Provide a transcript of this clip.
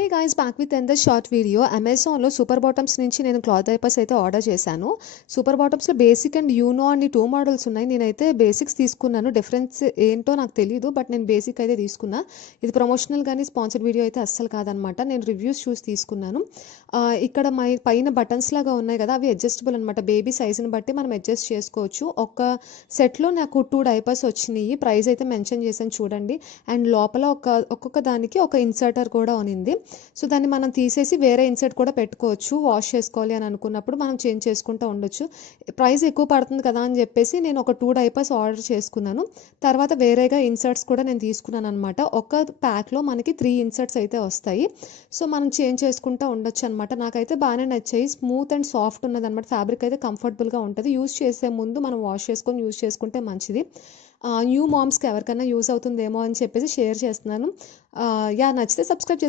Hey guys, back with అందర్ short video. అమెజాన్లో super bottoms నుంచి నేను క్లాత్ డైపర్స్ అయితే ఆర్డర్ చేశాను. సూపర్ బాటమ్స్లో బేసిక్ అండ్ యూనో అని 2 మోడల్స్ ఉన్నాయి. నేనైతే బేసిక్స్ తీసుకున్నాను. డిఫరెన్స్ ఏంటో నాకు తెలియదు, బట్ నేను బేసిక్ అయితే తీసుకున్నా. ఇది ప్రమోషనల్ కానీ స్పాన్సర్డ్ వీడియో అయితే అస్సలు కాదనమాట. నేను రివ్యూస్ చూసి తీసుకున్నాను. ఇక్కడ పైన బటన్స్ లాగా ఉన్నాయి కదా, అవి అడ్జస్టబుల్ అనమాట. బేబీ సైజుని బట్టి మనం అడ్జస్ట్ చేసుకోవచ్చు. ఒక సెట్లో నాకు 2 డైపర్స్ వచ్చినాయి. ప్రైస్ అయితే మెన్షన్ చేశాను చూడండి. అండ్ లోపల ఒక్కొక్క దానికి ఒక ఇన్సర్టర్ కూడా ఉంది. సో దాన్ని మనం తీసేసి వేరే ఇన్సర్ట్ కూడా పెట్టుకోవచ్చు. వాష్ చేసుకోవాలి అని అనుకున్నప్పుడు మనం చేంజ్ చేసుకుంటూ ఉండొచ్చు. ప్రైస్ ఎక్కువ పడుతుంది కదా అని చెప్పేసి నేను ఒక 2 డైపర్స్ ఆర్డర్ చేసుకున్నాను. తర్వాత వేరేగా ఇన్సర్ట్స్ కూడా నేను తీసుకున్నాను అనమాట. ఒక ప్యాక్లో మనకి 3 ఇన్సర్ట్స్ అయితే వస్తాయి. సో మనం చేంజ్ చేసుకుంటూ ఉండొచ్చు అనమాట. నాకైతే బాగానే నచ్చాయి. స్మూత్ అండ్ సాఫ్ట్ ఉన్నది అనమాట. ఫ్యాబ్రిక్ అయితే కంఫర్టబుల్గా ఉంటుంది. యూజ్ చేసే ముందు మనం వాష్ చేసుకొని యూజ్ చేసుకుంటే మంచిది. న్యూ మామ్స్కి ఎవరికైనా యూజ్ అవుతుందేమో అని చెప్పేసి షేర్ చేస్తున్నాను. నచ్చితే సబ్స్క్రైబ్ చేసుకోండి.